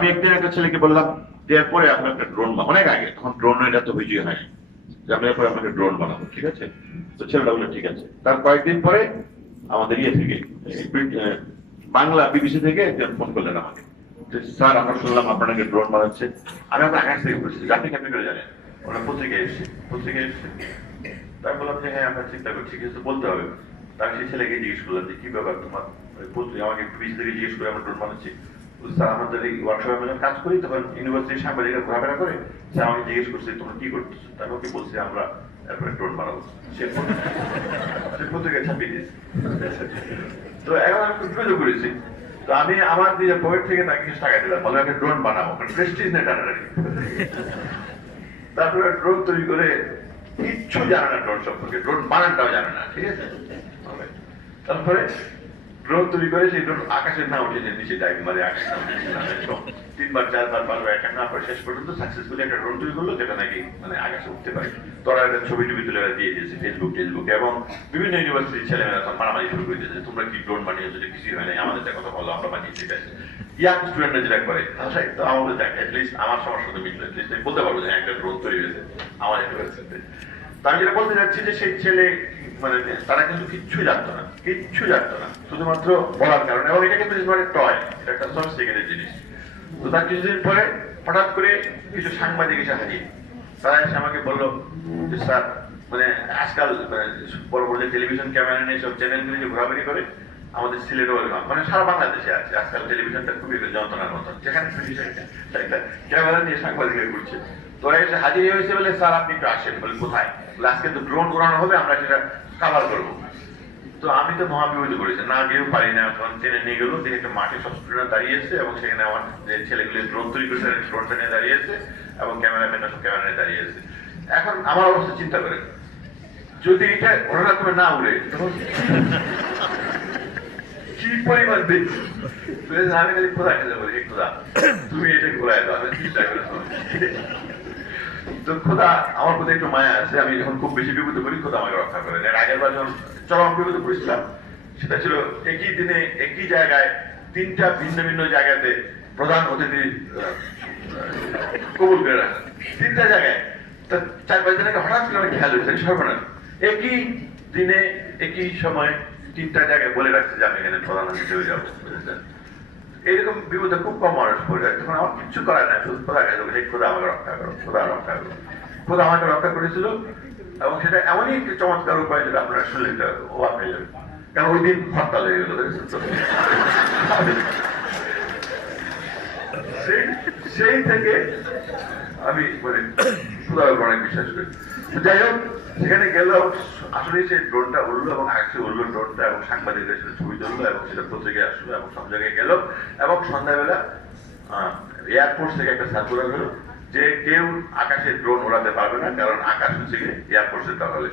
আমি একদিন একটা ছেলেকে বললাম যে এরপরে আপনার একটা ড্রোন, অনেক আগে, তখন ড্রোন এটা তো হইচই হয়নি, যে আমি এরপরে আপনাকে ড্রোন বানাবো, ঠিক আছে? তো ছেলেটা বললো ঠিক আছে। তার কয়েকদিন পরে আমাদের ইয়ে থেকে, বাংলা বিবিসি থেকে একজন ফোন করলেন আমাকে, স্যার আমরা শুনলাম আপনাকে ড্রোন বানাচ্ছে। আমি আপনার আকাশ থেকে বলছি, আপনি কেমনি করে জানেন? ওরা পত্রিকায় এসছে, পত্রিকায় এসছে। তাই বললাম যে হ্যাঁ আমরা চিন্তা করছি, কিছু বলতে হবে। তার সেই ছেলেকে জিজ্ঞেস করলাম যে কি ব্যাপার তোমার পত্রিকা, আমাকে বিবিসি থেকে জিজ্ঞেস করে আমরা ড্রোন বানাচ্ছি। স্যার আমাদের এই ওয়ার্কশপে আমরা কাজ করি, তখন ইউনিভার্সিটির সাংবাদিকরা ঘোরাফেরা করে, স্যার আমাকে জিজ্ঞেস করছে তোমরা কি করতেছো, তাই ওকে বলছি আমরা এরপরে ড্রোন বানাবো। সে পত্রিকায় ছাপিয়ে দিয়েছে। তো এখন আমি উদ্বেগ করেছি, তো আমি আমার নিজের পকেট থেকে তাকে কিছু টাকা দিলাম, বলে একটা ড্রোন বানাবো, প্রেস্টিজ নেই টানাটানি। তারপরে ড্রোন তৈরি করে, কিচ্ছু জানে না ড্রোন সম্পর্কে, ড্রোন বানানটাও জানে না, ঠিক আছে? তারপরে ড্রোন তৈরি করে সেই ড্রোন আকাশের না উঠে নিচে ডাইভ মারে, আকাশে তিনবার চারবার পারবে একটা না পরে শেষ পর্যন্ত সাকসেসফুলি একটা ড্রোন তৈরি করলো, যেটা নাকি মানে আকাশে উঠতে পারে। তোরা একটা ছবি টবি তুলে দিয়ে দিয়েছে ফেসবুকে, এবং বিভিন্ন ইউনিভার্সিটির ছেলেমেয়েরা তখন মারামারি শুরু করে দিয়েছে, তোমরা কি ড্রোন বানিয়েছো, যে কিছুই হয় নাই, আমাদের কথা বলো, আমরা বানিয়েছি। ইয়াং স্টুডেন্টরা যেটা করে, তো আমাদের দেখ অ্যাটলিস্ট আমার সমস্যা তো মিটলো, অ্যাটলিস্ট আমি বলতে পারবো যে একটা ড্রোন তৈরি হয়েছে আমার ইউনিভার্সিটিতে। তো আমি যেটা বলতে চাচ্ছি যে সেই ছেলে মানে তারা কিন্তু কিচ্ছু জানতো না, কিচ্ছু জানতো না, শুধুমাত্র বলার কারণে। এবং এটা কিন্তু টয়, এটা একটা সফিস্টিকেটেড জিনিস। তো তার কিছুদিন পরে হঠাৎ করে কিছু সাংবাদিক এসে হাজির। তারা এসে আমাকে বললো যে স্যার মানে আজকাল বড় বড় যে টেলিভিশন ক্যামেরা নিয়ে সব চ্যানেলগুলি যে ঘোরাঘুরি করে, আমাদের সিলেটও মানে সারা বাংলাদেশে আছে আজকাল টেলিভিশনটা খুবই যন্ত্রণার মতন, যেখানে ক্যামেরা নিয়ে সাংবাদিকরা ঘুরছে। তোরা এসে হাজির হয়েছে বলে স্যার আপনি একটু আসেন। বলে কোথায়? আজকে তো ড্রোন উড়ানো হবে, আমরা সেটা কাভার করবো। তো আমি তো মহাবিভূতি করেছি, না গিয়েও পারি না, তখন টেনে নিয়ে গেলো, দেখে একটা মাঠে সব স্টুডেন্ট দাঁড়িয়েছে, এবং সেখানে আমার যে ছেলেগুলি ড্রোন তৈরি করেছে ড্রোনটা নিয়ে দাঁড়িয়েছে, এবং ক্যামেরাম্যানরা সব ক্যামেরা নিয়ে দাঁড়িয়েছে। এখন আমার অবস্থা চিন্তা করে, যদি এটা ঘটনা করে না উড়ে তখন কি পরিমাণ দেখি। আমি খালি খোদা খেতে বলি, খোদা তুমি এটা ঘোরায় দাও, আমি চিন্তা করে। তো খোদা আমার প্রতি একটু মায়া আছে, আমি যখন খুব বেশি বিপদে পড়ি খোদা আমাকে রক্ষা করেন। এর আগের বার যখন চরম বিপদে পড়েছিলাম, সেটা ছিল একই দিনে একই জায়গায় তিনটা ভিন্ন ভিন্ন জায়গাতে প্রধান অতিথি কবুল করে রাখা, তিনটা জায়গায়। তা 4-5 দিন আগে হঠাৎ করে আমার খেয়াল হয়েছে সর্বনাশ, একই দিনে একই সময় তিনটা জায়গায় বলে রাখছে যে আমি এখানে প্রধান অতিথি হয়ে যাবো। এইরকম বিপদে খুব কম মানুষ পড়ে যায়, তখন আমার কিচ্ছু করার নাই, শুধু খোদা গেছে খোদা আমাকে রক্ষা করো, খোদা রক্ষা করো। খোদা আমাকে রক্ষা করেছিল, এবং সেটা এমনই একটি চমৎকার উপায় যেটা আপনারা শুনলে অবাক হয়ে যাবে, কারণ ওই দিন হরতাল হয়ে গেল। সেই থেকে আমি মানে খোদার উপর অনেক বিশ্বাস করি। যাই হোক, সেখানে গেল, আসলে সেই ড্রোনটা উড়লো, এবং আকাশে উড়লো ড্রোনটা, এবং সাংবাদিকদের সাথে ছবি তুললো, এবং সেটা পত্রিকায় আসলো, এবং সব জায়গায় গেল। এবং সন্ধ্যাবেলা এয়ারফোর্স থেকে একটা সার্কুলার হলো যে কেউ আকাশে ড্রোন ওড়াতে পারবে না, কারণ আকাশ হচ্ছে গিয়ে এয়ারফোর্সের দখলে।